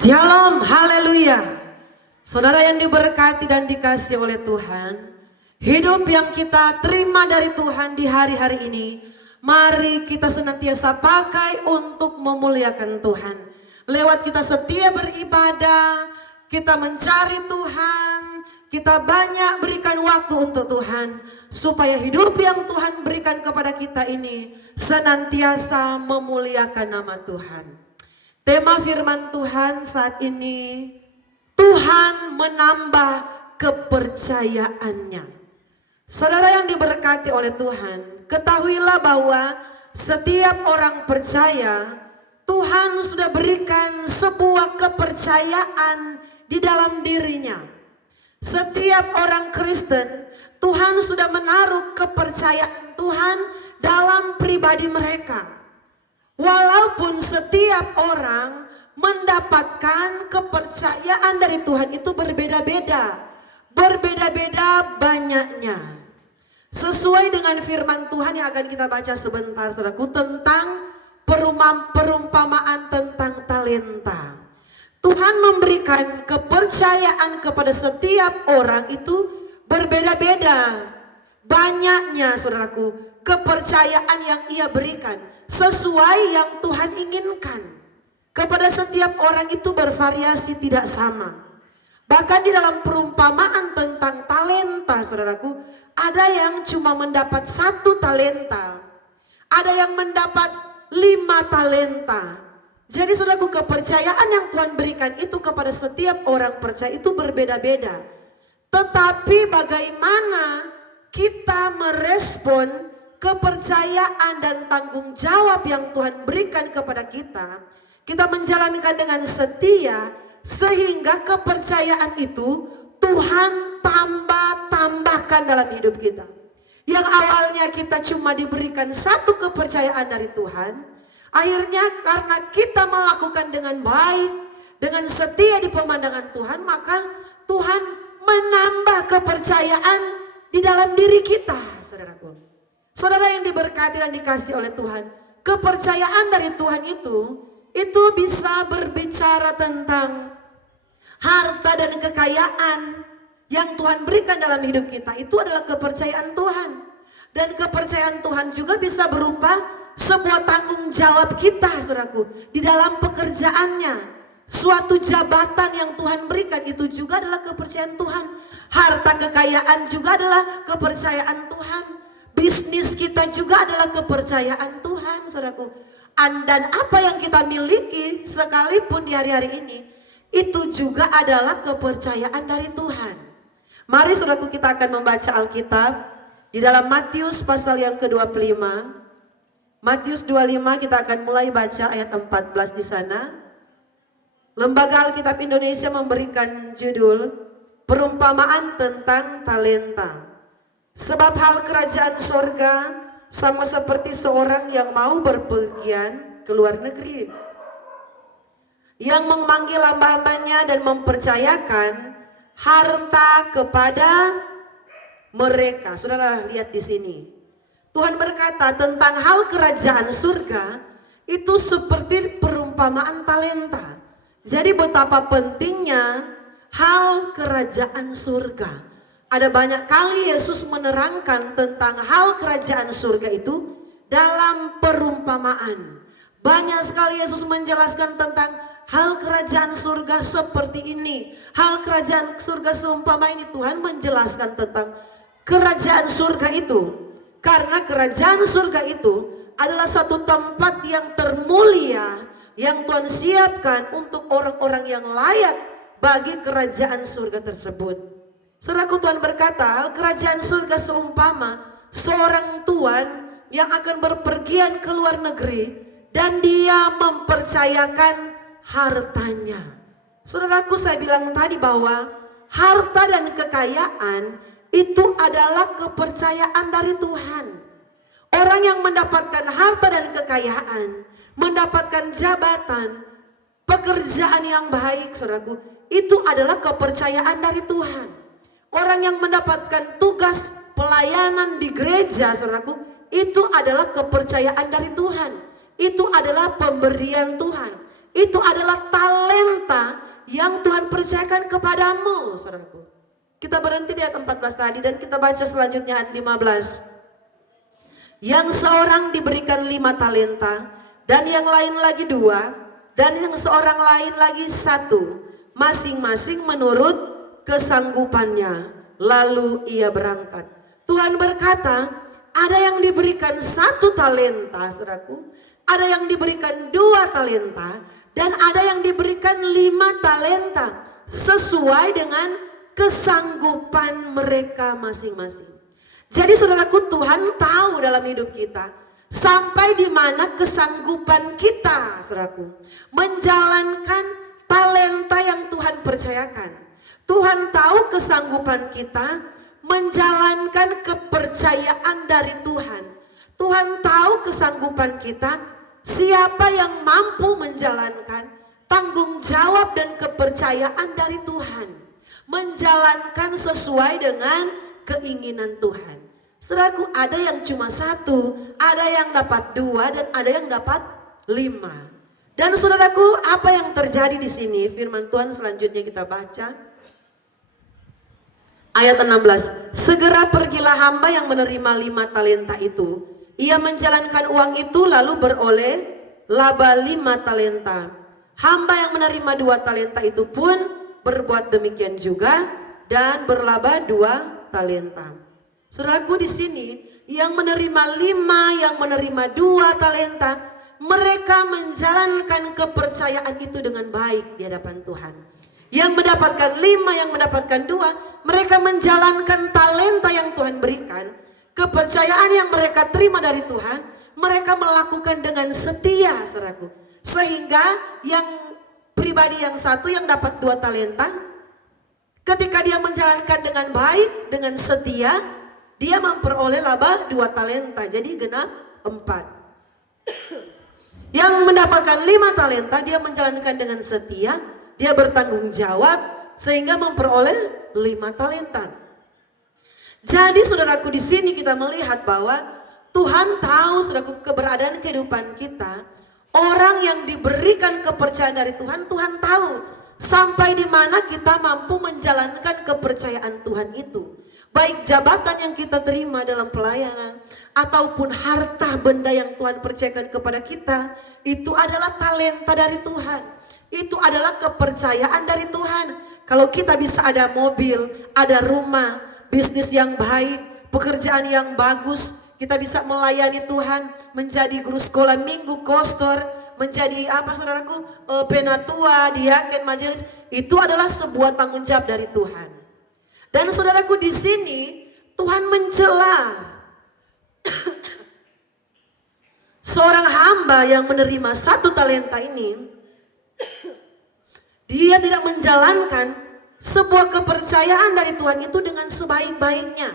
Shalom, haleluya. Saudara yang diberkati dan dikasihi oleh Tuhan, hidup yang kita terima dari Tuhan di hari-hari ini, mari kita senantiasa pakai untuk memuliakan Tuhan. Lewat kita setia beribadah, kita mencari Tuhan, kita banyak berikan waktu untuk Tuhan, supaya hidup yang Tuhan berikan kepada kita ini senantiasa memuliakan nama Tuhan. Tema firman Tuhan saat ini, Tuhan menambah kepercayaannya. Saudara yang diberkati oleh Tuhan, ketahuilah bahwa setiap orang percaya, Tuhan sudah berikan sebuah kepercayaan di dalam dirinya. Setiap orang Kristen, Tuhan sudah menaruh kepercayaan Tuhan dalam pribadi mereka. Walaupun setiap orang mendapatkan kepercayaan dari Tuhan itu berbeda-beda. Berbeda-beda banyaknya. Sesuai dengan firman Tuhan yang akan kita baca sebentar saudaraku, tentang perumpamaan tentang talenta. Tuhan memberikan kepercayaan kepada setiap orang itu berbeda-beda. Banyaknya saudaraku, kepercayaan yang ia berikan sesuai yang Tuhan inginkan. Kepada setiap orang itu bervariasi, tidak sama. Bahkan di dalam perumpamaan tentang talenta saudaraku, ada yang cuma mendapat 1 talenta, ada yang mendapat 5 talenta. Jadi saudaraku, kepercayaan yang Tuhan berikan itu kepada setiap orang percaya itu berbeda-beda. Tetapi bagaimana kita merespon kepercayaan dan tanggung jawab yang Tuhan berikan kepada kita, kita menjalankan dengan setia, sehingga kepercayaan itu Tuhan tambahkan dalam hidup kita. Yang awalnya kita cuma diberikan 1 kepercayaan dari Tuhan, akhirnya karena kita melakukan dengan baik, dengan setia di pemandangan Tuhan, maka Tuhan menambah kepercayaan di dalam diri kita, saudaraku. Saudara yang diberkati dan dikasihi oleh Tuhan, kepercayaan dari Tuhan itu bisa berbicara tentang harta dan kekayaan yang Tuhan berikan dalam hidup kita. Itu adalah kepercayaan Tuhan. Dan kepercayaan Tuhan juga bisa berupa sebuah tanggung jawab kita, saudaraku, di dalam pekerjaannya. Suatu jabatan yang Tuhan berikan itu juga adalah kepercayaan Tuhan. Harta kekayaan juga adalah kepercayaan Tuhan. Bisnis kita juga adalah kepercayaan Tuhan, saudaraku. Dan apa yang kita miliki sekalipun di hari-hari ini, itu juga adalah kepercayaan dari Tuhan. Mari saudaraku, kita akan membaca Alkitab di dalam Matius pasal yang ke-25. Matius 25 kita akan mulai baca ayat 14 di sana. Lembaga Alkitab Indonesia memberikan judul Perumpamaan tentang Talenta. Sebab hal kerajaan sorga sama seperti seorang yang mau berpergian ke luar negeri, yang memanggil hamba-hambanya dan mempercayakan harta kepada mereka. Saudara lihat di sini, Tuhan berkata tentang hal kerajaan surga itu seperti perumpamaan talenta. Jadi betapa pentingnya hal kerajaan surga. Ada banyak kali Yesus menerangkan tentang hal kerajaan surga itu dalam perumpamaan. Banyak sekali Yesus menjelaskan tentang hal kerajaan surga seperti ini. Hal kerajaan surga seumpama ini. Tuhan menjelaskan tentang kerajaan surga itu. Karena kerajaan surga itu adalah satu tempat yang termulia, yang Tuhan siapkan untuk orang-orang yang layak bagi kerajaan surga tersebut. Saudaraku, Tuhan berkata hal kerajaan surga seumpama seorang tuan yang akan berpergian ke luar negeri dan dia mempercayakan hartanya. Saudaraku, saya bilang tadi bahwa harta dan kekayaan itu adalah kepercayaan dari Tuhan. Orang yang mendapatkan harta dan kekayaan, mendapatkan jabatan, pekerjaan yang baik, saudaraku, itu adalah kepercayaan dari Tuhan. Orang yang mendapatkan tugas pelayanan di gereja, saudaraku, itu adalah kepercayaan dari Tuhan. Itu adalah pemberian Tuhan. Itu adalah talenta percayakan kepadamu, saudaraku. Kita berhenti di ayat 14 tadi dan kita baca selanjutnya ayat 15. Yang seorang diberikan 5 talenta, dan yang lain lagi 2, dan yang seorang lain lagi 1, masing-masing menurut kesanggupannya. Lalu ia berangkat. Tuhan berkata, ada yang diberikan 1 talenta, saudaraku, ada yang diberikan 2 talenta, dan ada yang diberikan 5 talenta, sesuai dengan kesanggupan mereka masing-masing. Jadi saudaraku, Tuhan tahu dalam hidup kita sampai di mana kesanggupan kita, saudaraku, menjalankan talenta yang Tuhan percayakan. Tuhan tahu kesanggupan kita menjalankan kepercayaan dari Tuhan. Tuhan tahu kesanggupan kita, siapa yang mampu menjalankan tanggung jawab dan kepercayaan dari Tuhan, menjalankan sesuai dengan keinginan Tuhan. Saudaraku, ada yang cuma 1, ada yang dapat 2, dan ada yang dapat 5. Dan saudaraku, apa yang terjadi di sini? Firman Tuhan selanjutnya kita baca. Ayat 16. Segera pergilah hamba yang menerima 5 talenta itu. Ia menjalankan uang itu lalu beroleh laba 5 talenta. Hamba yang menerima 2 talenta itu pun berbuat demikian juga dan berlaba 2 talenta. Saudaraku, di sini yang menerima 5, yang menerima 2 talenta, mereka menjalankan kepercayaan itu dengan baik di hadapan Tuhan. Yang mendapatkan 5, yang mendapatkan 2, mereka menjalankan talenta yang Tuhan berikan, kepercayaan yang mereka terima dari Tuhan, mereka melakukan dengan setia, saudaraku. Sehingga yang pribadi yang 1 yang dapat 2 talenta, ketika dia menjalankan dengan baik, dengan setia, dia memperoleh laba 2 talenta, jadi genap 4. Yang mendapatkan 5 talenta, dia menjalankan dengan setia, dia bertanggung jawab, sehingga memperoleh 5 talenta. Jadi saudaraku, di sini kita melihat bahwa Tuhan tahu, saudaraku, keberadaan kehidupan kita. Orang yang diberikan kepercayaan dari Tuhan, Tuhan tahu sampai di mana kita mampu menjalankan kepercayaan Tuhan itu. Baik jabatan yang kita terima dalam pelayanan, ataupun harta benda yang Tuhan percayakan kepada kita, itu adalah talenta dari Tuhan. Itu adalah kepercayaan dari Tuhan. Kalau kita bisa ada mobil, ada rumah, bisnis yang baik, pekerjaan yang bagus, kita bisa melayani Tuhan, menjadi guru sekolah minggu, kostor, menjadi apa saudaraku, penatua, diaken, majelis, itu adalah sebuah tanggung jawab dari Tuhan. Dan saudaraku, di sini Tuhan mencela seorang hamba yang menerima 1 talenta ini. Dia tidak menjalankan sebuah kepercayaan dari Tuhan itu dengan sebaik-baiknya.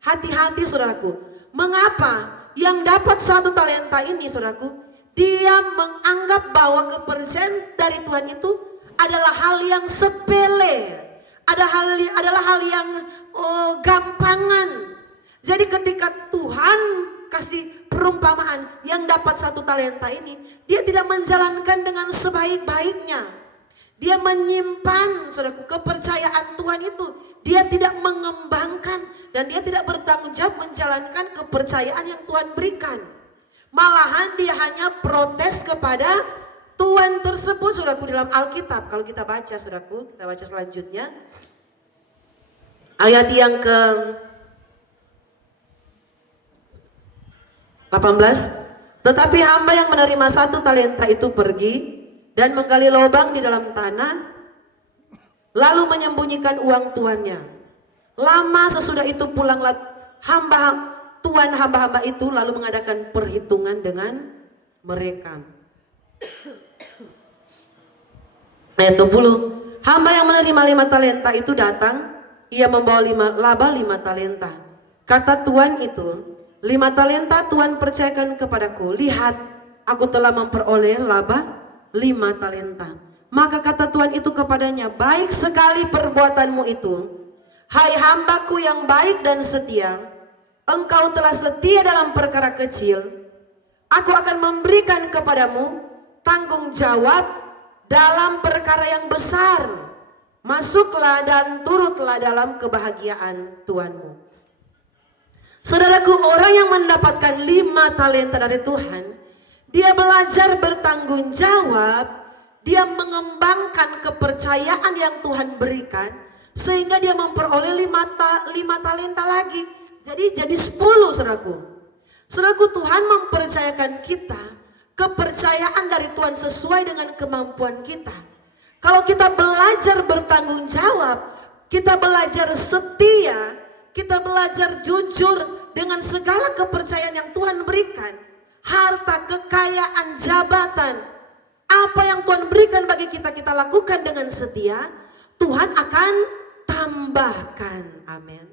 Hati-hati saudaraku. Mengapa yang dapat 1 talenta ini, saudaraku, dia menganggap bahwa kepercayaan dari Tuhan itu adalah hal yang sepele. Adalah hal yang gampangan. Jadi ketika Tuhan kasih perumpamaan yang dapat 1 talenta ini, dia tidak menjalankan dengan sebaik-baiknya. Dia menyimpan, saudaraku, kepercayaan Tuhan itu. Dia tidak mengembangkan dan dia tidak bertanggung jawab menjalankan kepercayaan yang Tuhan berikan. Malahan dia hanya protes kepada Tuhan tersebut, saudaraku, dalam Alkitab. Kalau kita baca, saudaraku, kita baca selanjutnya. Ayat yang ke 18. Tetapi hamba yang menerima 1 talenta itu pergi dan menggali lubang di dalam tanah, lalu menyembunyikan uang tuannya. Lama sesudah itu pulanglah tuan hamba-hamba itu lalu mengadakan perhitungan dengan mereka. Ayat 20. Hamba yang menerima 5 talenta itu datang, ia membawa laba 5 talenta. Kata tuan itu, 5 talenta Tuhan percayakan kepadaku. Lihat, aku telah memperoleh laba 5 talenta. Maka kata Tuhan itu kepadanya, baik sekali perbuatanmu itu, hai hambaku yang baik dan setia. Engkau telah setia dalam perkara kecil, aku akan memberikan kepadamu tanggung jawab dalam perkara yang besar. Masuklah dan turutlah dalam kebahagiaan Tuhanmu. Saudaraku, orang yang mendapatkan 5 talenta dari Tuhan, dia belajar bertanggung jawab, dia mengembangkan kepercayaan yang Tuhan berikan, sehingga dia memperoleh 5 talenta lagi. Jadi 10, saudaraku. Saudaraku, Tuhan mempercayakan kita kepercayaan dari Tuhan sesuai dengan kemampuan kita. Kalau kita belajar bertanggung jawab, kita belajar setia, kita belajar jujur dengan segala kepercayaan yang Tuhan berikan, harta, kekayaan, jabatan, apa yang Tuhan berikan bagi kita, kita lakukan dengan setia, Tuhan akan tambahkan. Amin.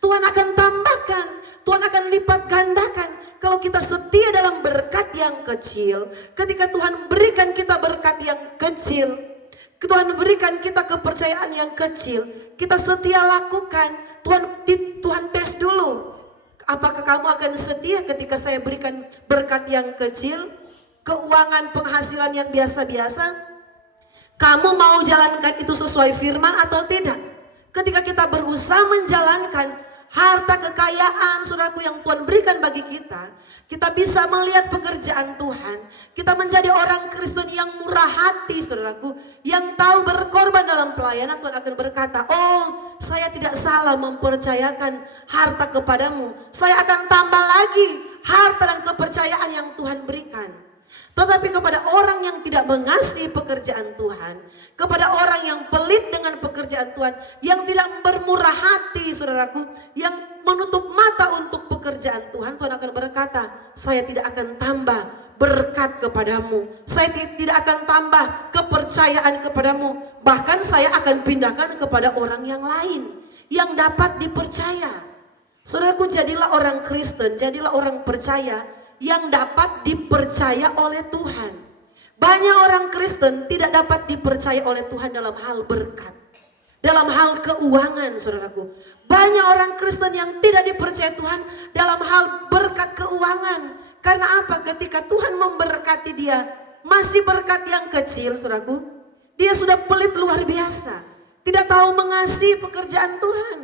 Tuhan akan tambahkan, Tuhan akan lipat gandakan. Kalau kita setia dalam berkat yang kecil, ketika Tuhan berikan kita berkat yang kecil, Tuhan berikan kita kepercayaan yang kecil, kita setia lakukan. Tuhan tes dulu, apakah kamu akan setia ketika saya berikan berkat yang kecil, keuangan penghasilan yang biasa-biasa, kamu mau jalankan itu sesuai firman atau tidak? Ketika kita berusaha menjalankan harta kekayaan saudaraku yang Tuhan berikan bagi kita, kita bisa melihat pekerjaan Tuhan. Kita menjadi orang Kristen yang murah hati saudaraku, yang tahu berkorban dalam pelayanan. Tuhan akan berkata, oh saya tidak salah mempercayakan harta kepadamu, saya akan tambah lagi harta dan kepercayaan yang Tuhan berikan. Tetapi kepada orang yang tidak mengasihi pekerjaan Tuhan, kepada orang yang pelit dengan pekerjaan Tuhan, yang tidak bermurah hati saudaraku, yang menutup mata untuk pekerjaan Tuhan, Tuhan akan berkata, saya tidak akan tambah berkat kepadamu, saya tidak akan tambah kepercayaan kepadamu, bahkan saya akan pindahkan kepada orang yang lain yang dapat dipercaya. Saudaraku, jadilah orang Kristen, jadilah orang percaya yang dapat dipercaya oleh Tuhan. Banyak orang Kristen tidak dapat dipercaya oleh Tuhan dalam hal berkat, dalam hal keuangan saudaraku. Banyak orang Kristen yang tidak dipercaya Tuhan dalam hal berkat keuangan. Karena apa? Ketika Tuhan memberkati dia, masih berkat yang kecil saudaraku, dia sudah pelit luar biasa, tidak tahu mengasihi pekerjaan Tuhan.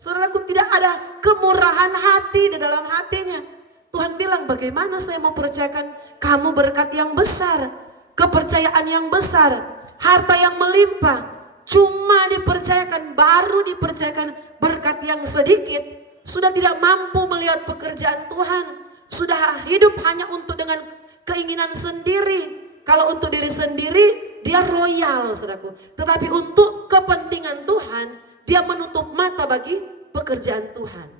Saudaraku, tidak ada kemurahan hati di dalam hatinya. Tuhan bilang, bagaimana saya mau percayakan kamu berkat yang besar, kepercayaan yang besar, harta yang melimpah, cuma dipercayakan, baru dipercayakan berkat yang sedikit, sudah tidak mampu melihat pekerjaan Tuhan, sudah hidup hanya untuk dengan keinginan sendiri. Kalau untuk diri sendiri, dia royal saudaraku. Tetapi untuk kepentingan Tuhan, dia menutup mata bagi pekerjaan Tuhan.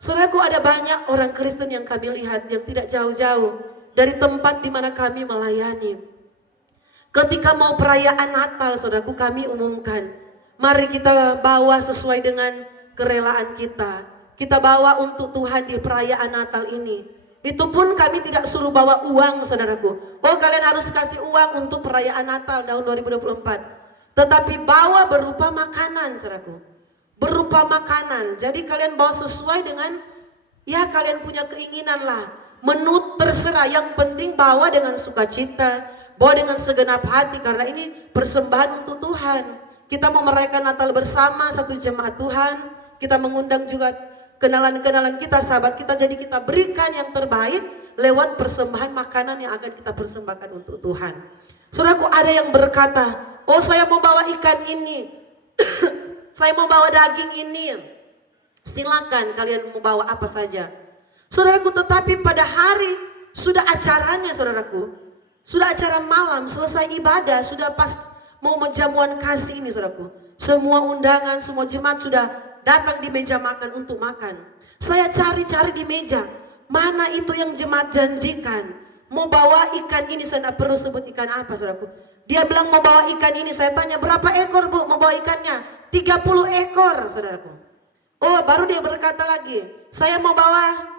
Saudaraku, ada banyak orang Kristen yang kami lihat yang tidak jauh-jauh dari tempat di mana kami melayani. Ketika mau perayaan Natal, saudaraku, kami umumkan, mari kita bawa sesuai dengan kerelaan kita. Kita bawa untuk Tuhan di perayaan Natal ini. Itu pun kami tidak suruh bawa uang saudaraku. Oh, kalian harus kasih uang untuk perayaan Natal tahun 2024. Tetapi bawa berupa makanan saudaraku. Berupa makanan. Jadi kalian bawa sesuai dengan ya kalian punya keinginan lah. Menu terserah, yang penting bawa dengan sukacita, bawa dengan segenap hati, karena ini persembahan untuk Tuhan. Kita mau merayakan Natal bersama satu jemaat Tuhan. Kita mengundang juga kenalan-kenalan kita, sahabat kita, jadi kita berikan yang terbaik lewat persembahan makanan yang akan kita persembahkan untuk Tuhan. Saudaraku, ada yang berkata, oh saya mau bawa ikan ini, saya mau bawa daging ini. Silakan kalian mau bawa apa saja. Saudaraku, tetapi pada hari sudah acaranya saudaraku, sudah acara malam, selesai ibadah, sudah pas mau menjamuan kasih ini saudaraku, semua undangan, semua jemaat sudah datang di meja makan untuk makan. Saya cari-cari di meja, mana itu yang jemaat janjikan, mau bawa ikan ini. Saya tidak perlu sebut ikan apa saudaraku. Dia bilang mau bawa ikan ini, saya tanya berapa ekor bu mau bawa ikannya? 30 ekor saudaraku. Oh, baru dia berkata lagi, saya mau bawa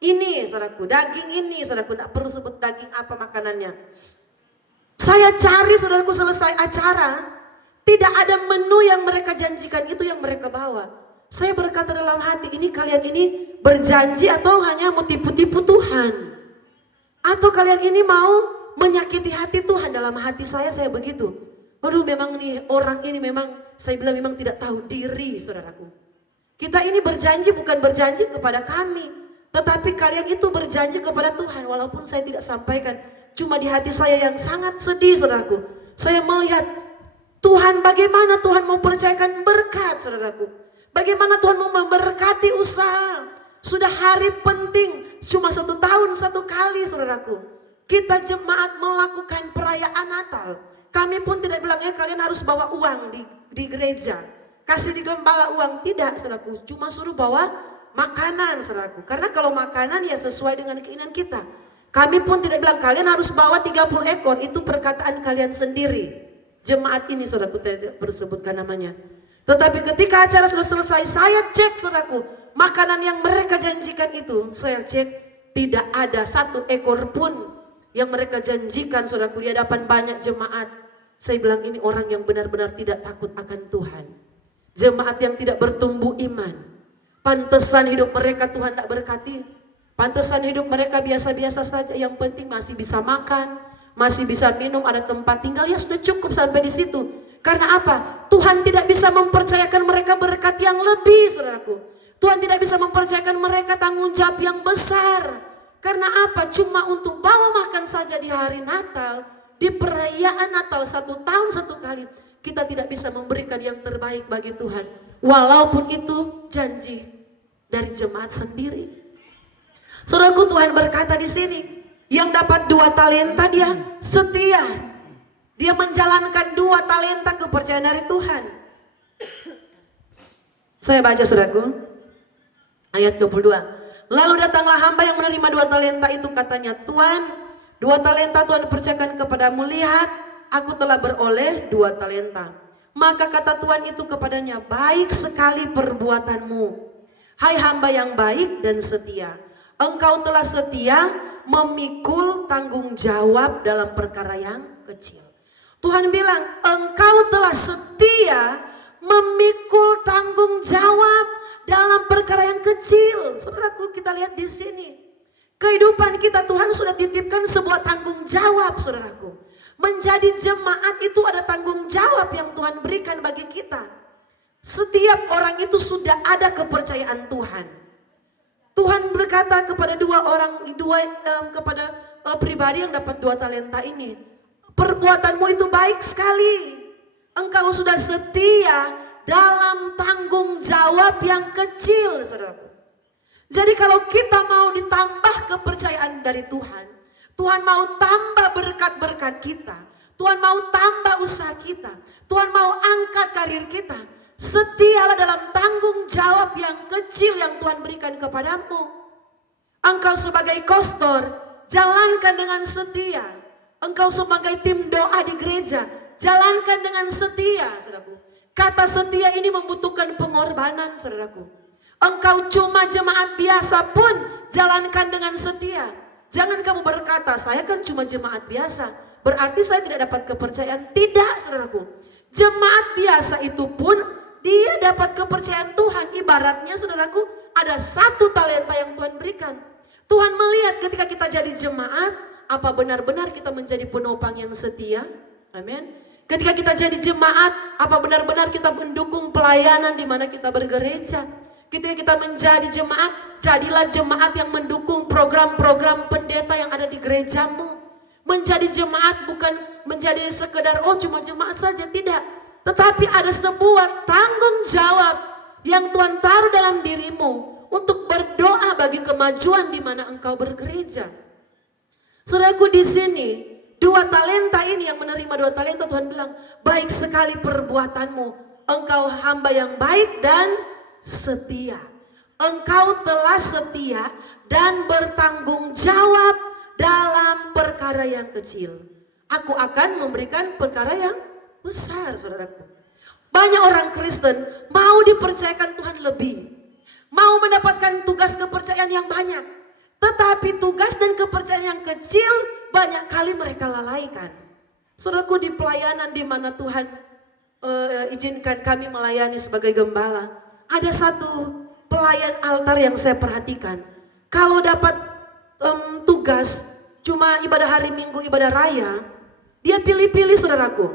ini saudaraku, daging ini saudaraku, tidak perlu sebut daging apa makanannya. Saya cari saudaraku, selesai acara, tidak ada menu yang mereka janjikan itu yang mereka bawa. Saya berkata dalam hati, ini kalian ini berjanji atau hanya mau tipu-tipu Tuhan? Atau kalian ini mau menyakiti hati Tuhan? Dalam hati saya begitu. Waduh, memang nih orang ini memang Saya bilang memang tidak tahu diri, saudaraku. Kita ini berjanji bukan berjanji kepada kami, tetapi kalian itu berjanji kepada Tuhan. Walaupun saya tidak sampaikan, cuma di hati saya yang sangat sedih, saudaraku. Saya melihat Tuhan, bagaimana Tuhan mau percayakan berkat, saudaraku. Bagaimana Tuhan mau memberkati usaha. Sudah hari penting, cuma 1 tahun 1 kali, saudaraku. Kita jemaat melakukan perayaan Natal. Kami pun tidak bilang, kalian harus bawa uang di gereja. Kasih di gembala uang, tidak, saudaraku. Cuma suruh bawa makanan, saudaraku. Karena kalau makanan ya sesuai dengan keinginan kita. Kami pun tidak bilang kalian harus bawa 30 ekor, itu perkataan kalian sendiri. Jemaat ini, saudaraku, tidak bersebutkan namanya. Tetapi ketika acara sudah selesai, saya cek, saudaraku, makanan yang mereka janjikan itu, saya cek tidak ada 1 ekor pun yang mereka janjikan, saudaraku, di hadapan banyak jemaat. Saya bilang ini orang yang benar-benar tidak takut akan Tuhan. Jemaat yang tidak bertumbuh iman. Pantesan hidup mereka Tuhan tak berkati. Pantesan hidup mereka biasa-biasa saja. Yang penting masih bisa makan, masih bisa minum, ada tempat tinggal, ya sudah cukup sampai di situ. Karena apa? Tuhan tidak bisa mempercayakan mereka berkat yang lebih, saudaraku. Tuhan tidak bisa mempercayakan mereka tanggung jawab yang besar. Karena apa? Cuma untuk bawa makan saja di hari Natal, di perayaan Natal 1 tahun 1 kali. Kita tidak bisa memberikan yang terbaik bagi Tuhan. Walaupun itu janji dari jemaat sendiri. Saudaraku, Tuhan berkata di sini, yang dapat 2 talenta dia setia. Dia menjalankan 2 talenta kepercayaan dari Tuhan. Saya baca, saudaraku, ayat 22. Lalu datanglah hamba yang menerima 2 talenta itu, katanya, Tuan, 2 talenta Tuhan percayakan kepadamu, lihat aku telah beroleh 2 talenta. Maka kata Tuhan itu kepadanya, baik sekali perbuatanmu, hai hamba yang baik dan setia. Engkau telah setia memikul tanggung jawab dalam perkara yang kecil. Tuhan bilang, engkau telah setia memikul tanggung jawab dalam perkara yang kecil. Saudaraku, kita lihat di sini. Kehidupan kita Tuhan sudah titipkan sebuah tanggung jawab, saudaraku. Menjadi jemaat itu ada tanggung jawab yang Tuhan berikan bagi kita. Setiap orang itu sudah ada kepercayaan Tuhan. Tuhan berkata kepada kepada pribadi yang dapat 2 talenta ini, perbuatanmu itu baik sekali. Engkau sudah setia dalam tanggung jawab yang kecil, saudaraku. Jadi kalau kita mau ditambah kepercayaan dari Tuhan, Tuhan mau tambah berkat-berkat kita, Tuhan mau tambah usaha kita, Tuhan mau angkat karir kita, setialah dalam tanggung jawab yang kecil yang Tuhan berikan kepadamu. Engkau sebagai kostor, jalankan dengan setia. Engkau sebagai tim doa di gereja, jalankan dengan setia, saudaraku. Kata setia ini membutuhkan pengorbanan, saudaraku. Engkau cuma jemaat biasa pun jalankan dengan setia. Jangan kamu berkata, saya kan cuma jemaat biasa, berarti saya tidak dapat kepercayaan. Tidak, saudaraku. Jemaat biasa itu pun dia dapat kepercayaan Tuhan. Ibaratnya, saudaraku, ada 1 talenta yang Tuhan berikan. Tuhan melihat ketika kita jadi jemaat, apa benar-benar kita menjadi penopang yang setia? Amin. Ketika kita jadi jemaat, apa benar-benar kita mendukung pelayanan di mana kita bergereja? Ketika kita menjadi jemaat, jadilah jemaat yang mendukung program-program pendeta yang ada di gerejamu. Menjadi jemaat bukan menjadi sekedar cuma jemaat saja, tidak. Tetapi ada sebuah tanggung jawab yang Tuhan taruh dalam dirimu untuk berdoa bagi kemajuan di mana engkau bergereja. Saudaraku, di sini 2 talenta ini yang menerima 2 talenta, Tuhan bilang, baik sekali perbuatanmu. Engkau hamba yang baik dan setia. Engkau telah setia dan bertanggung jawab dalam perkara yang kecil. Aku akan memberikan perkara yang besar, saudaraku. Banyak orang Kristen mau dipercayakan Tuhan lebih, mau mendapatkan tugas kepercayaan yang banyak, tetapi tugas dan kepercayaan yang kecil banyak kali mereka lalaikan. Saudaraku, di pelayanan di mana Tuhan izinkan kami melayani sebagai gembala, ada satu pelayan altar yang saya perhatikan. Kalau dapat tugas cuma ibadah hari Minggu, ibadah raya, dia pilih-pilih, saudaraku.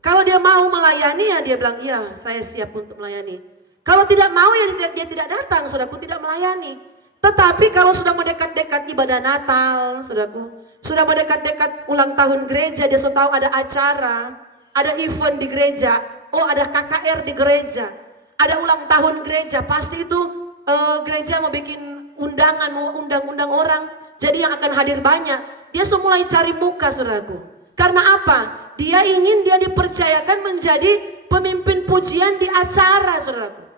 Kalau dia mau melayani ya dia bilang, iya saya siap untuk melayani. Kalau tidak mau ya dia tidak datang, saudaraku, tidak melayani. Tetapi kalau sudah mendekat-dekat ibadah Natal, saudaraku, sudah mendekat-dekat ulang tahun gereja, dia sudah tahu ada acara, ada event di gereja, oh ada KKR di gereja, ada ulang tahun gereja, pasti itu gereja mau bikin undangan, mau undang-undang orang, jadi yang akan hadir banyak. Dia sudah mulai cari muka, saudaraku. Karena apa? Dia ingin dia dipercayakan menjadi pemimpin pujian di acara, saudaraku.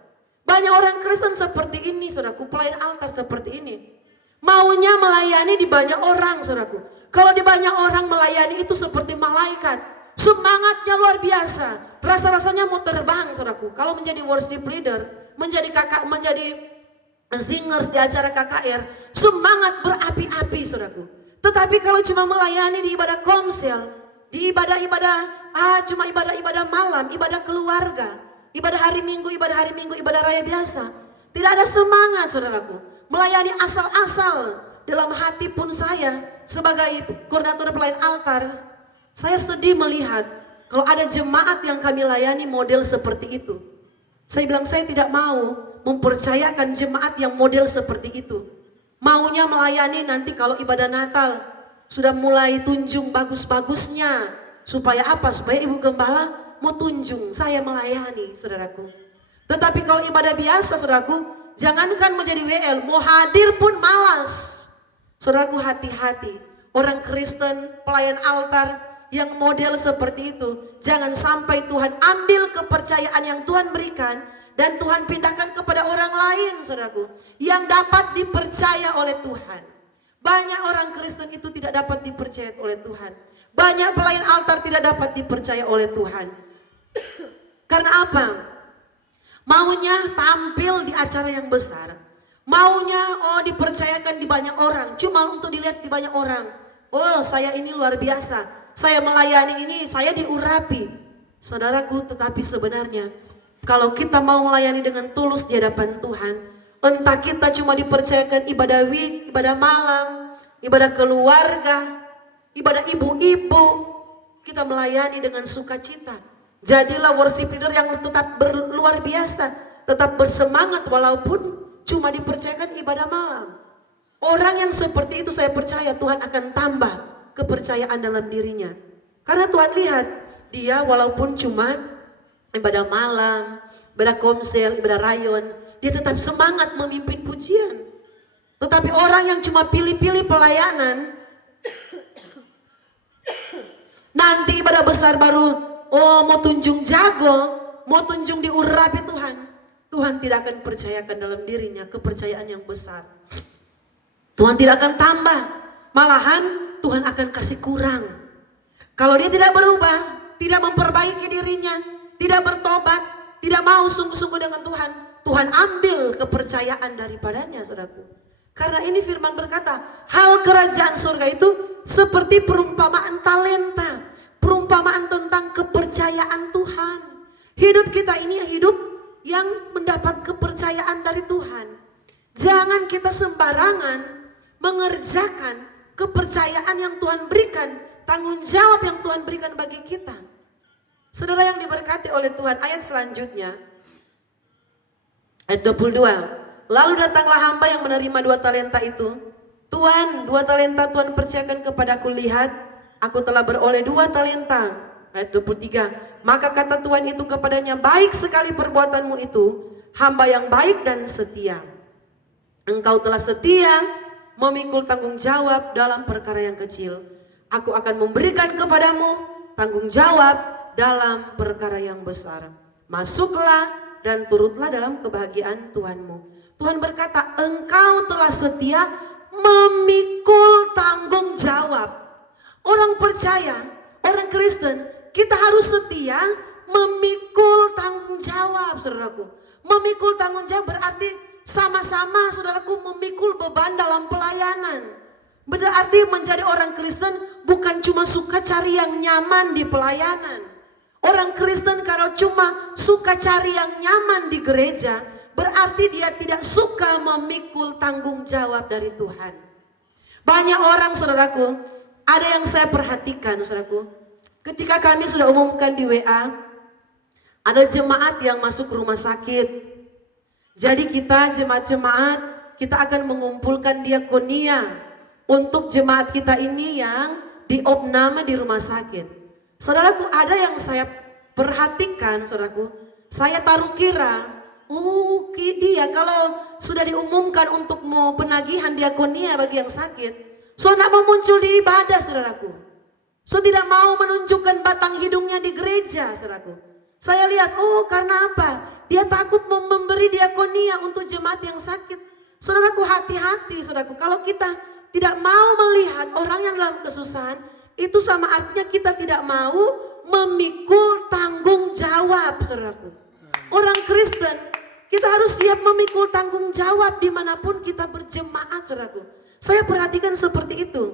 Banyak orang Kristen seperti ini, saudaraku, pelayan altar seperti ini. Maunya melayani di banyak orang, saudaraku. Kalau di banyak orang melayani itu seperti malaikat. Semangatnya luar biasa. Rasa-rasanya mau terbang, saudaraku. Kalau menjadi worship leader, menjadi singers di acara KKR, semangat berapi-api, saudaraku. Tetapi kalau cuma melayani di ibadah komsel, di cuma ibadah malam, ibadah keluarga, ibadah hari Minggu, ibadah raya biasa, tidak ada semangat, saudaraku. Melayani asal-asal. Dalam hati pun saya sebagai koordinator pelayan altar, saya sedih melihat kalau ada jemaat yang kami layani model seperti itu. Saya bilang saya tidak mau mempercayakan jemaat yang model seperti itu. Maunya melayani nanti kalau ibadah Natal sudah mulai tunjung bagus-bagusnya. Supaya apa? Supaya Ibu Gembala mau tunjung saya melayani, saudaraku. Tetapi kalau ibadah biasa, saudaraku, jangankan menjadi WL, mau hadir pun malas. Saudaraku, hati-hati. Orang Kristen, pelayan altar yang model seperti itu, jangan sampai Tuhan ambil kepercayaan yang Tuhan berikan dan Tuhan pindahkan kepada orang lain, saudaraku, yang dapat dipercaya oleh Tuhan. Banyak orang Kristen itu tidak dapat dipercaya oleh Tuhan. Banyak pelayan altar tidak dapat dipercaya oleh Tuhan. Karena apa? Maunya tampil di acara yang besar. Maunya dipercayakan di banyak orang. Cuma untuk dilihat di banyak orang. Oh, saya ini luar biasa. Saya melayani ini, saya diurapi. Saudaraku, tetapi sebenarnya kalau kita mau melayani dengan tulus di hadapan Tuhan, entah kita cuma dipercayakan ibadah week, ibadah malam, ibadah keluarga, ibadah ibu-ibu, kita melayani dengan sukacita. Jadilah worship leader yang tetap luar biasa, tetap bersemangat walaupun cuma dipercayakan ibadah malam. Orang yang seperti itu saya percaya Tuhan akan tambah kepercayaan dalam dirinya. Karena Tuhan lihat dia walaupun cuma ibadah malam, ibadah komsel, ibadah rayon, dia tetap semangat memimpin pujian. Tetapi orang yang cuma pilih-pilih pelayanan, nanti ibadah besar baru, mau tunjung jago, mau tunjung diurapi Tuhan. Tuhan tidak akan percayakan dalam dirinya kepercayaan yang besar. Tuhan tidak akan tambah, malahan Tuhan akan kasih kurang. Kalau dia tidak berubah, tidak memperbaiki dirinya, tidak bertobat, tidak mau sungguh-sungguh dengan Tuhan, Tuhan ambil kepercayaan daripadanya, saudaraku. Karena ini firman berkata, hal kerajaan surga itu seperti perumpamaan talenta, perumpamaan tentang kepercayaan Tuhan. Hidup kita ini hidup yang mendapat kepercayaan dari Tuhan. Jangan kita sembarangan mengerjakan kepercayaan yang Tuhan berikan, tanggung jawab yang Tuhan berikan bagi kita. Saudara yang diberkati oleh Tuhan, ayat selanjutnya, ayat 22. Lalu datanglah hamba yang menerima 2 talenta itu. Tuhan, 2 talenta Tuhan percayakan kepadaku, lihat, aku telah beroleh 2 talenta. Ayat 23. Maka kata Tuhan itu kepadanya, baik sekali perbuatanmu itu, hamba yang baik dan setia. Engkau telah setia memikul tanggung jawab dalam perkara yang kecil. Aku akan memberikan kepadamu tanggung jawab dalam perkara yang besar. Masuklah dan turutlah dalam kebahagiaan Tuhanmu. Tuhan berkata, engkau telah setia memikul tanggung jawab. Orang percaya, orang Kristen, kita harus setia memikul tanggung jawab, saudaraku. Memikul tanggung jawab berarti sama-sama, saudaraku, memikul beban dalam pelayanan. Berarti menjadi orang Kristen bukan cuma suka cari yang nyaman di pelayanan. Orang Kristen kalau cuma suka cari yang nyaman di gereja, berarti dia tidak suka memikul tanggung jawab dari Tuhan. Banyak orang, saudaraku, ada yang saya perhatikan, saudaraku, Ketika kami sudah umumkan di WA, ada jemaat yang masuk rumah sakit. Jadi kita jemaat-jemaat, kita akan mengumpulkan diakonia untuk jemaat kita ini yang diopname di rumah sakit. Saudaraku, ada yang saya perhatikan, saudaraku, saya taruh kira, dia kalau sudah diumumkan untuk mau penagihan diakonia bagi yang sakit, tidak mau muncul di ibadah, saudaraku. Tidak mau menunjukkan batang hidungnya di gereja, saudaraku. Saya lihat, karena apa? Dia takut memberi diakonia untuk jemaat yang sakit. Saudaraku, hati-hati, saudaraku. Kalau kita tidak mau melihat orang yang dalam kesusahan, itu sama artinya kita tidak mau memikul tanggung jawab, saudaraku. Orang Kristen, kita harus siap memikul tanggung jawab dimanapun kita berjemaat, saudaraku. Saya perhatikan seperti itu.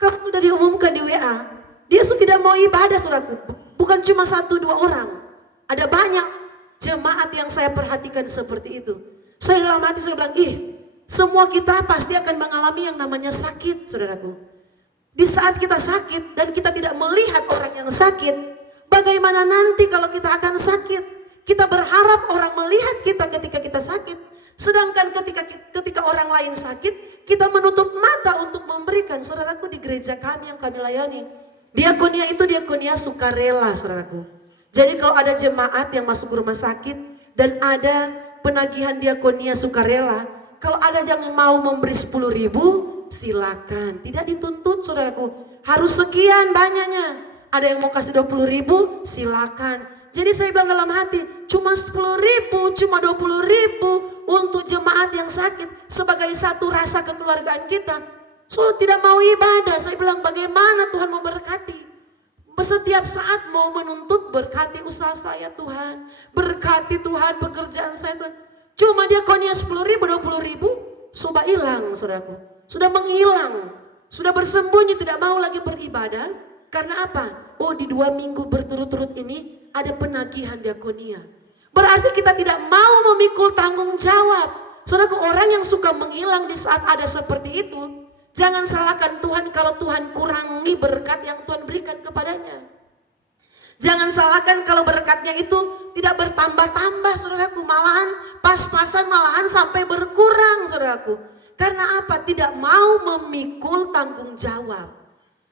Kalau sudah diumumkan di WA, dia sudah tidak mau ibadah, saudaraku. Bukan cuma 1-2 orang. Ada banyak jemaat yang saya perhatikan seperti itu. Saya dalam hati saya bilang, semua kita pasti akan mengalami yang namanya sakit, saudaraku. Di saat kita sakit dan kita tidak melihat orang yang sakit, bagaimana nanti kalau kita akan sakit? Kita berharap orang melihat kita ketika kita sakit. Sedangkan ketika orang lain sakit, kita menutup mata untuk memberikan. Saudaraku, di gereja kami yang kami layani, diakonia itu diakonia sukarela, saudaraku. Jadi kalau ada jemaat yang masuk rumah sakit dan ada penagihan diakonia sukarela, kalau ada yang mau memberi 10.000, silakan. Tidak dituntut, saudaraku. Harus sekian banyaknya. Ada yang mau kasih 20.000, silakan. Jadi saya bilang dalam hati, cuma 10.000, cuma 20.000 untuk jemaat yang sakit sebagai satu rasa kekeluargaan kita. Tidak mau ibadah. Saya bilang, bagaimana Tuhan mau berkati? Setiap saat mau menuntut, berkati usaha saya Tuhan, berkati Tuhan pekerjaan saya Tuhan. Cuma diakonia 10.000, 20.000, sudah hilang, saudaraku. Sudah menghilang, sudah bersembunyi, tidak mau lagi beribadah. Karena apa? Di 2 minggu berturut-turut ini ada penagihan diakonia. Berarti kita tidak mau memikul tanggung jawab. Saudaraku, orang yang suka menghilang di saat ada seperti itu, jangan salahkan Tuhan kalau Tuhan kurangi berkat yang Tuhan berikan kepadanya. Jangan salahkan kalau berkatnya itu tidak bertambah-tambah, saudaraku. Malahan pas-pasan, malahan sampai berkurang, saudaraku. Karena apa? Tidak mau memikul tanggung jawab.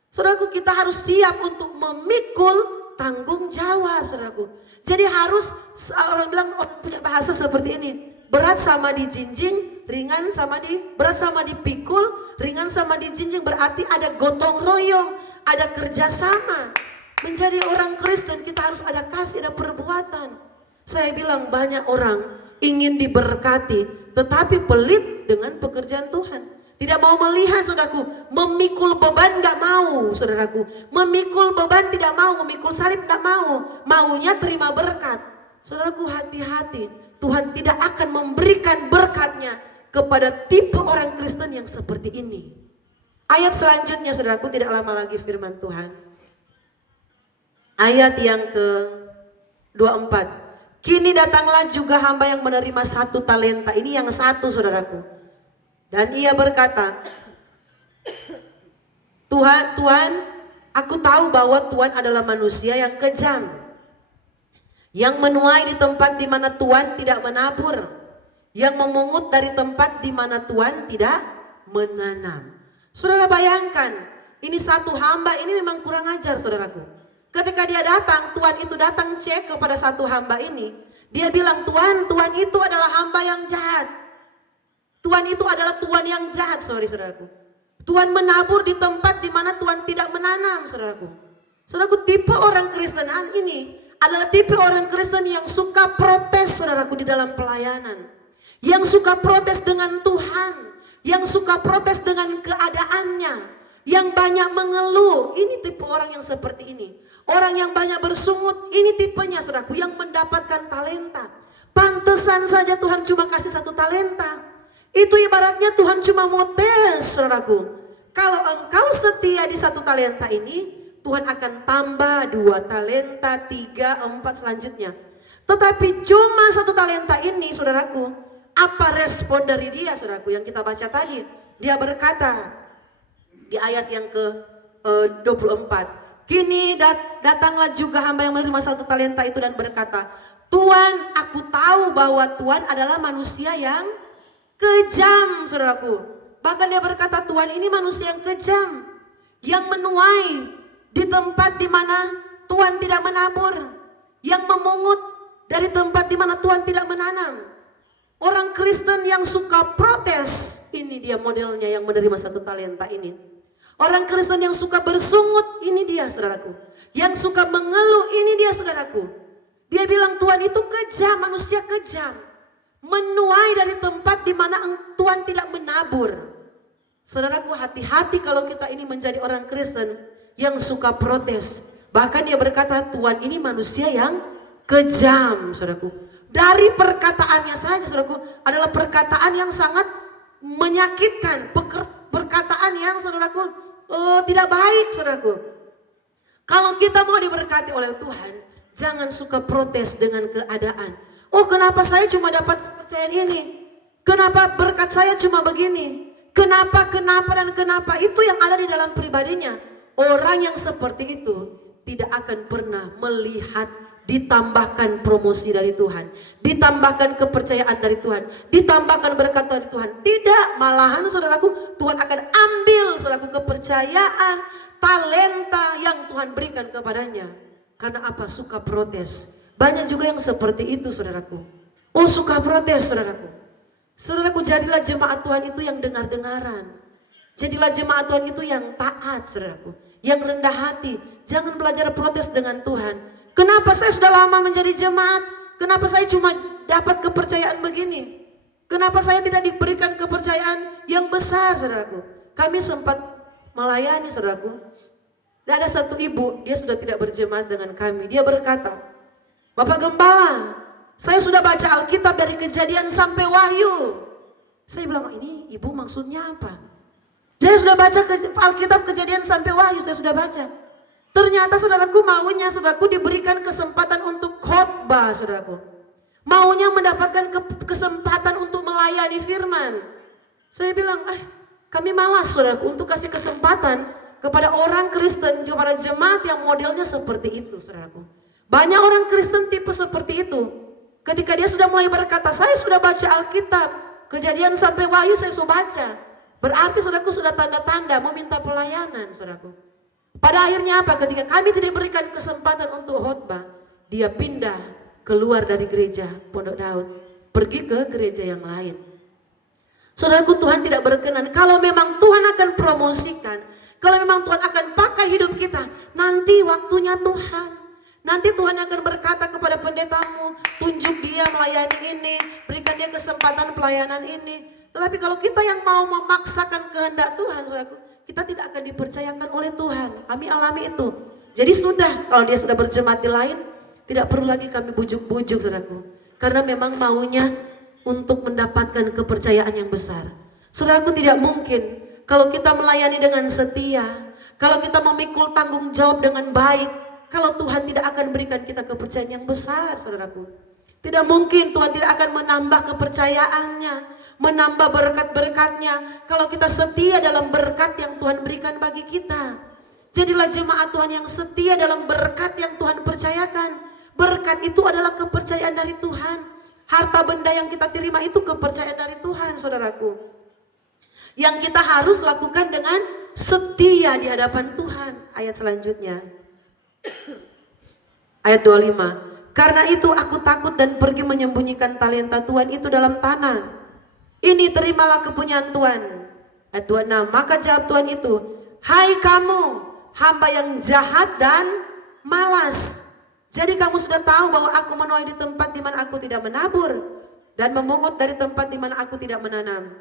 Saudaraku, kita harus siap untuk memikul tanggung jawab, saudaraku. Jadi harus, orang bilang, orang punya bahasa seperti ini. Berat sama dijinjing, ringan sama berat sama dipikul, ringan sama dijinjing, berarti ada gotong royong, ada kerjasama. Menjadi orang Kristen kita harus ada kasih, ada perbuatan. Saya bilang banyak orang ingin diberkati, tetapi pelit dengan pekerjaan Tuhan. Tidak mau melihat, saudaraku, memikul beban tidak mau, saudaraku. Memikul beban tidak mau, memikul salib tidak mau. Maunya terima berkat. Saudaraku, hati-hati. Tuhan tidak akan memberikan berkatnya kepada tipe orang Kristen yang seperti ini. Ayat selanjutnya, saudaraku, tidak lama lagi firman Tuhan. Ayat yang ke-24. Kini datanglah juga hamba yang menerima 1 talenta. Ini yang 1, saudaraku. Dan ia berkata, Tuhan, aku tahu bahwa Tuhan adalah manusia yang kejam, yang menuai di tempat di mana Tuhan tidak menabur, yang memungut dari tempat di mana Tuhan tidak menanam. Saudara bayangkan, ini 1 hamba ini memang kurang ajar, saudaraku. Ketika dia datang, Tuhan itu datang cek kepada 1 hamba ini. Dia bilang, Tuhan itu adalah hamba yang jahat. Tuhan itu adalah Tuhan yang jahat, saudaraku. Tuhan menabur di tempat di mana Tuhan tidak menanam, saudaraku. Saudaraku, tipe orang Kristenan ini adalah tipe orang Kristen yang suka protes, saudaraku, di dalam pelayanan. Yang suka protes dengan Tuhan, yang suka protes dengan keadaannya, yang banyak mengeluh. Ini tipe orang yang seperti ini. Orang yang banyak bersungut, ini tipenya, saudaraku, yang mendapatkan talenta. Pantesan saja Tuhan cuma kasih 1 talenta. Itu ibaratnya Tuhan cuma mau tes, saudaraku. Kalau engkau setia di 1 talenta ini, Tuhan akan tambah 2 talenta, 3, 4 selanjutnya. Tetapi cuma 1 talenta ini, saudaraku, apa respon dari dia, saudaraku, yang kita baca tadi? Dia berkata di ayat yang ke-24, Kini datanglah juga hamba yang menerima 1 talenta itu dan berkata, Tuan, aku tahu bahwa Tuan adalah manusia yang kejam, saudaraku. Bahkan dia berkata, Tuan ini manusia yang kejam, yang menuai di tempat di mana Tuhan tidak menabur, yang memungut dari tempat di mana Tuhan tidak menanam. Orang Kristen yang suka protes, ini dia modelnya yang menerima 1 talenta ini. Orang Kristen yang suka bersungut, ini dia saudaraku. Yang suka mengeluh, ini dia saudaraku. Dia bilang Tuhan itu kejam, manusia kejam. Menuai dari tempat di mana Tuhan tidak menabur. Saudaraku, hati-hati kalau kita ini menjadi orang Kristen yang suka protes. Bahkan dia berkata Tuhan ini manusia yang kejam, saudaraku. Dari perkataannya saja, saudaraku, adalah perkataan yang sangat menyakitkan. Perkataan yang, saudaraku, tidak baik, saudaraku. Kalau kita mau diberkati oleh Tuhan, jangan suka protes dengan keadaan. Oh, kenapa saya cuma dapat kepercayaan ini? Kenapa berkat saya cuma begini? Kenapa dan kenapa? Itu yang ada di dalam pribadinya. Orang yang seperti itu tidak akan pernah melihat ditambahkan promosi dari Tuhan, ditambahkan kepercayaan dari Tuhan, ditambahkan berkat dari Tuhan. Tidak, malahan saudaraku, Tuhan akan ambil saudaraku kepercayaan, talenta yang Tuhan berikan kepadanya. Karena apa? Suka protes. Banyak juga yang seperti itu, saudaraku. Oh, suka protes, saudaraku. Saudaraku, jadilah jemaat Tuhan itu yang dengar-dengaran. Jadilah jemaat Tuhan itu yang taat, saudaraku, yang rendah hati. Jangan belajar protes dengan Tuhan. Kenapa saya sudah lama menjadi jemaat? Kenapa saya cuma dapat kepercayaan begini? Kenapa saya tidak diberikan kepercayaan yang besar, saudaraku? Kami sempat melayani, saudaraku. Dan ada satu ibu, dia sudah tidak berjemaat dengan kami. Dia berkata, Bapak Gembala, saya sudah baca Alkitab dari Kejadian sampai Wahyu. Saya bilang, ini ibu maksudnya apa? Saya sudah baca Alkitab Kejadian sampai Wahyu, saya sudah baca. Ternyata saudaraku maunya saudaraku diberikan kesempatan untuk khotbah, saudaraku. Maunya mendapatkan kesempatan untuk melayani firman. Saya bilang, kami malas saudaraku untuk kasih kesempatan kepada orang Kristen, kepada jemaat yang modelnya seperti itu, saudaraku. Banyak orang Kristen tipe seperti itu. Ketika dia sudah mulai berkata, saya sudah baca Alkitab, Kejadian sampai Wahyu saya sudah baca. Berarti saudaraku sudah tanda-tanda mau minta pelayanan, saudaraku. Pada akhirnya apa? Ketika kami tidak berikan kesempatan untuk khotbah, dia pindah keluar dari gereja Pondok Daud, pergi ke gereja yang lain. Saudaraku, Tuhan tidak berkenan. Kalau memang Tuhan akan promosikan, kalau memang Tuhan akan pakai hidup kita, nanti waktunya Tuhan. Nanti Tuhan akan berkata kepada pendetamu, tunjuk dia melayani ini, berikan dia kesempatan pelayanan ini. Tetapi kalau kita yang mau memaksakan kehendak Tuhan, saudaraku, kita tidak akan dipercayakan oleh Tuhan. Kami alami itu. Jadi sudah, kalau dia sudah berjemaat di lain, tidak perlu lagi kami bujuk-bujuk, saudaraku. Karena memang maunya untuk mendapatkan kepercayaan yang besar. Saudaraku, tidak mungkin kalau kita melayani dengan setia, kalau kita memikul tanggung jawab dengan baik, kalau Tuhan tidak akan berikan kita kepercayaan yang besar, saudaraku. Tidak mungkin Tuhan tidak akan menambah kepercayaannya, menambah berkat-berkatnya kalau kita setia dalam berkat yang Tuhan berikan bagi kita. Jadilah jemaat Tuhan yang setia dalam berkat yang Tuhan percayakan. Berkat itu adalah kepercayaan dari Tuhan. Harta benda yang kita terima itu kepercayaan dari Tuhan, saudaraku. Yang kita harus lakukan dengan setia di hadapan Tuhan. Ayat selanjutnya. Ayat 25. Karena itu aku takut dan pergi menyembunyikan talenta Tuhan itu dalam tanah. Ini terimalah kepunyaan Tuhan. Ayat 26. Maka jawab Tuhan itu, hai kamu, hamba yang jahat dan malas. Jadi kamu sudah tahu bahwa aku menuai di tempat di mana aku tidak menabur, dan memungut dari tempat di mana aku tidak menanam.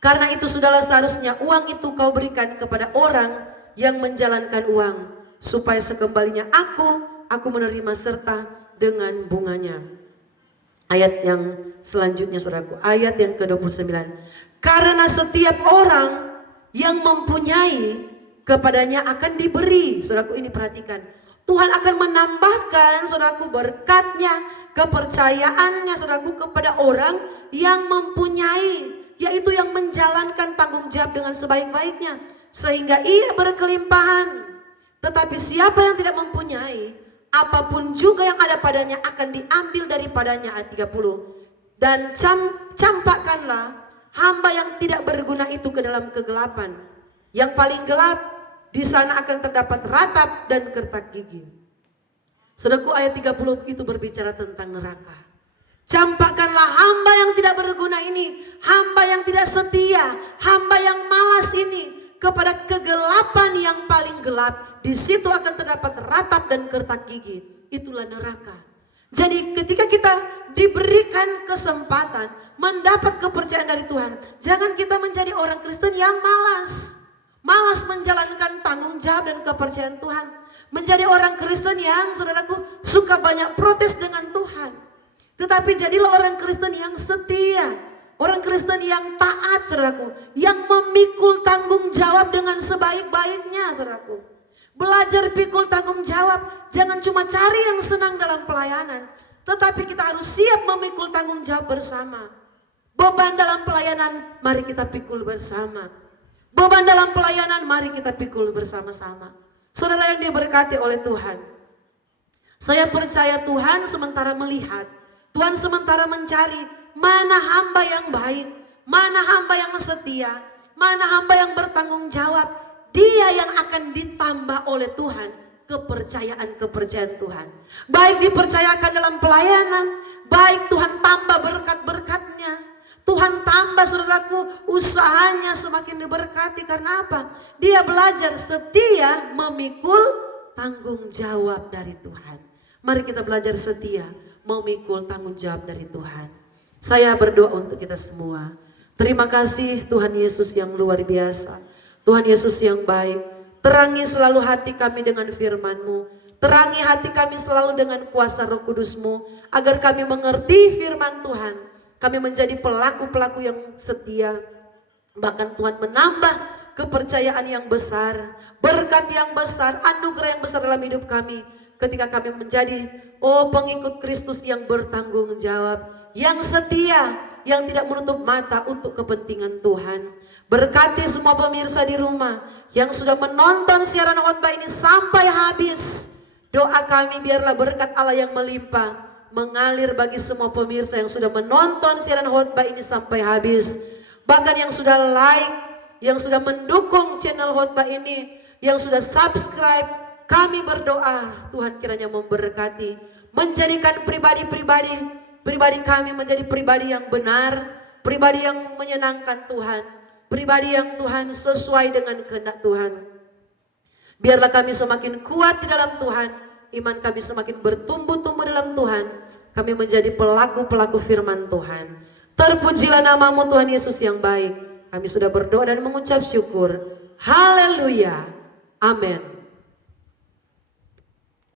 Karena itu sudahlah seharusnya uang itu kau berikan kepada orang yang menjalankan uang, supaya sekembalinya aku menerima serta dengan bunganya. Ayat yang selanjutnya, saudaraku, ayat yang ke-29. Karena setiap orang yang mempunyai kepadanya akan diberi. Saudaraku, ini perhatikan. Tuhan akan menambahkan, saudaraku, berkatnya, kepercayaannya, saudaraku, kepada orang yang mempunyai, yaitu yang menjalankan tanggung jawab dengan sebaik-baiknya, sehingga ia berkelimpahan. Tetapi siapa yang tidak mempunyai, apapun juga yang ada padanya akan diambil daripadanya. Ayat 30. Dan campakkanlah hamba yang tidak berguna itu ke dalam kegelapan. Yang paling gelap, di sana akan terdapat ratap dan kertak gigi. Saudaraku, ayat 30 itu berbicara tentang neraka. Campakkanlah hamba yang tidak berguna ini, hamba yang tidak setia, hamba yang malas ini kepada kegelapan yang paling gelap. Di situ akan terdapat ratap dan kertak gigi. Itulah neraka. Jadi ketika kita diberikan kesempatan mendapat kepercayaan dari Tuhan, jangan kita menjadi orang Kristen yang malas. Malas menjalankan tanggung jawab dan kepercayaan Tuhan. Menjadi orang Kristen yang, saudaraku, suka banyak protes dengan Tuhan. Tetapi jadilah orang Kristen yang setia. Orang Kristen yang taat, saudaraku. Yang memikul tanggung jawab dengan sebaik-baiknya, saudaraku. Belajar pikul tanggung jawab. Jangan cuma cari yang senang dalam pelayanan. Tetapi kita harus siap memikul tanggung jawab bersama. Beban dalam pelayanan, mari kita pikul bersama. Beban dalam pelayanan, mari kita pikul bersama-sama. Saudara yang diberkati oleh Tuhan. Saya percaya Tuhan sementara melihat. Tuhan sementara mencari mana hamba yang baik. Mana hamba yang setia. Mana hamba yang bertanggung jawab. Dia yang akan ditambah oleh Tuhan kepercayaan-kepercayaan Tuhan. Baik dipercayakan dalam pelayanan, baik Tuhan tambah berkat-berkatnya. Tuhan tambah, saudaraku, usahanya semakin diberkati. Karena apa? Dia belajar setia memikul tanggung jawab dari Tuhan. Mari kita belajar setia memikul tanggung jawab dari Tuhan. Saya berdoa untuk kita semua. Terima kasih Tuhan Yesus yang luar biasa. Tuhan Yesus yang baik, terangi selalu hati kami dengan firman-Mu. Terangi hati kami selalu dengan kuasa Roh Kudus-Mu, agar kami mengerti firman Tuhan. Kami menjadi pelaku-pelaku yang setia. Bahkan Tuhan menambah kepercayaan yang besar, berkat yang besar, anugerah yang besar dalam hidup kami. Ketika kami menjadi pengikut Kristus yang bertanggung jawab, yang setia, yang tidak menutup mata untuk kepentingan Tuhan. Berkati semua pemirsa di rumah yang sudah menonton siaran khotbah ini sampai habis. Doa kami biarlah berkat Allah yang melimpah mengalir bagi semua pemirsa yang sudah menonton siaran khotbah ini sampai habis. Bahkan yang sudah like, yang sudah mendukung channel khotbah ini, yang sudah subscribe, kami berdoa Tuhan kiranya memberkati, menjadikan pribadi kami menjadi pribadi yang benar, pribadi yang menyenangkan Tuhan. Pribadi yang Tuhan sesuai dengan kehendak Tuhan. Biarlah kami semakin kuat di dalam Tuhan. Iman kami semakin bertumbuh-tumbuh dalam Tuhan. Kami menjadi pelaku-pelaku firman Tuhan. Terpujilah nama-Mu Tuhan Yesus yang baik. Kami sudah berdoa dan mengucap syukur. Haleluya. Amin.